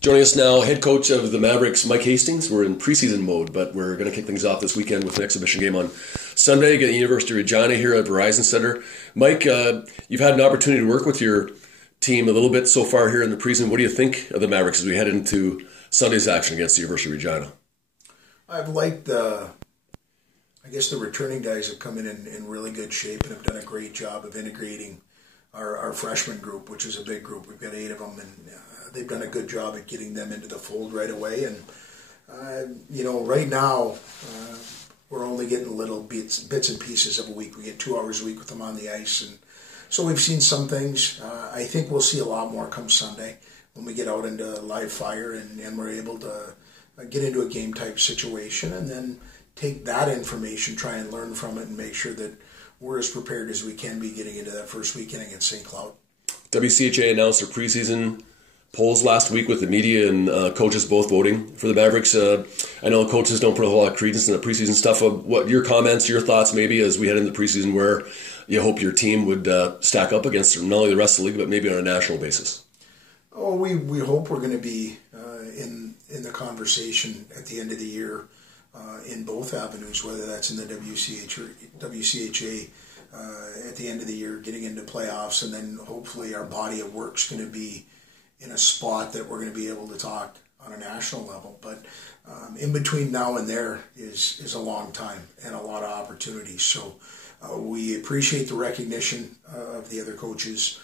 Joining us now, head coach of the Mavericks, Mike Hastings. We're in preseason mode, but we're going to kick things off this weekend with an exhibition game on Sunday against the University of Regina here at Verizon Center. Mike, you've had an opportunity to work with your team a little bit so far here in the preseason. What do you think of the Mavericks as we head into Sunday's action against the University of Regina? I've liked the returning guys have come in really good shape and have done a great job of integrating our freshman group, which is a big group. We've got 8 of them, and they've done a good job at getting them into the fold right away. And, right now, we're only getting little bits and pieces of a week. We get 2 hours a week with them on the ice. And so we've seen some things. I think we'll see a lot more come Sunday when we get out into live fire and we're able to get into a game-type situation and then take that information, try and learn from it, and make sure that we're as prepared as we can be getting into that first weekend against St. Cloud. WCHA announced their preseason polls last week with the media and coaches both voting for the Mavericks. I know coaches don't put a whole lot of credence in the preseason stuff. What your comments, your thoughts maybe as we head into the preseason where you hope your team would stack up against not only the rest of the league but maybe on a national basis? Oh, we hope we're going to be in the conversation at the end of the year in both avenues, whether that's in the WCHA at the end of the year, getting into playoffs, and then hopefully our body of work's going to be in a spot that we're going to be able to talk on a national level. But in between now and there is a long time and a lot of opportunities. So we appreciate the recognition of the other coaches,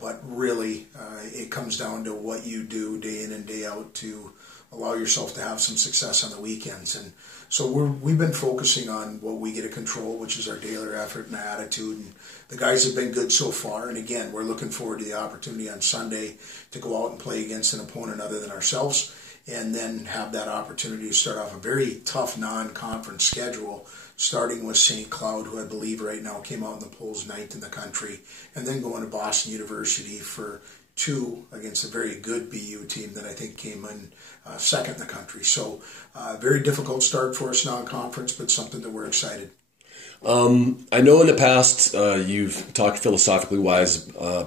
but really it comes down to what you do day in and day out to allow yourself to have some success on the weekends. And so we've been focusing on what we get to control, which is our daily effort and attitude. And the guys have been good so far. And again, we're looking forward to the opportunity on Sunday to go out and play against an opponent other than ourselves, and then have that opportunity to start off a very tough non-conference schedule, starting with St. Cloud, who I believe right now came out in the polls 9th in the country, and then going to Boston University for 2 against a very good BU team that I think came in 2nd in the country. So very difficult start for us non-conference, but something that we're excited. I know in the past you've talked philosophically wise on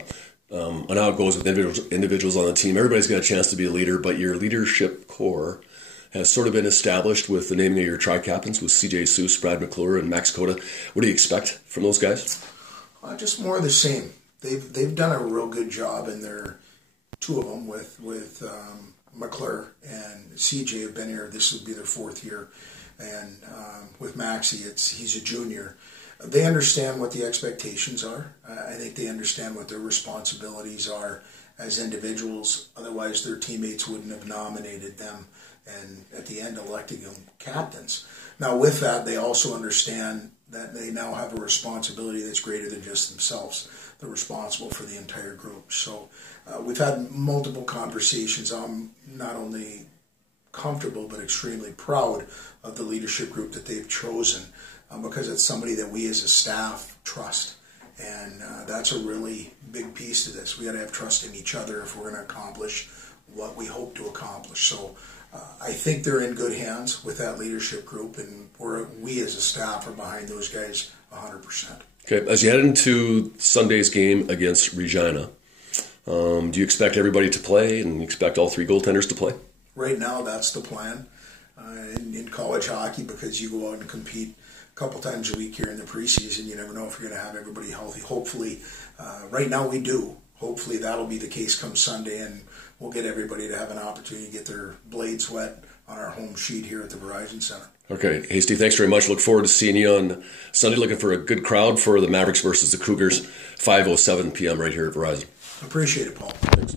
how it goes with individuals on the team. Everybody's got a chance to be a leader, but your leadership core has sort of been established with the naming of your tri-captains with CJ Seuss, Brad McClure, and Max Cota. What do you expect from those guys? Just more of the same. They've done a real good job, and they're 2 of them with McClure and CJ have been here. This will be their 4th year, and with Maxie, he's a junior. They understand what the expectations are. I think they understand what their responsibilities are as individuals. Otherwise, their teammates wouldn't have nominated them and at the end electing them captains. Now, with that, they also understand that they now have a responsibility that's greater than just themselves. They're responsible for the entire group. So we've had multiple conversations. I'm not only comfortable but extremely proud of the leadership group that they've chosen because it's somebody that we as a staff trust. And that's a really big piece to this. We got to have trust in each other if we're going to accomplish what we hope to accomplish. So I think they're in good hands with that leadership group, and we as a staff are behind those guys 100%. Okay, as you head into Sunday's game against Regina, do you expect everybody to play and expect all 3 goaltenders to play? Right now, that's the plan in college hockey, because you go out and compete a couple times a week here in the preseason. You never know if you're going to have everybody healthy. Hopefully, right now we do. Hopefully that'll be the case come Sunday, and we'll get everybody to have an opportunity to get their blades wet on our home sheet here at the Verizon Center. Okay, Hasty, thanks very much. Look forward to seeing you on Sunday. Looking for a good crowd for the Mavericks versus the Cougars, 5:07 p.m. right here at Verizon. Appreciate it, Paul. Thanks.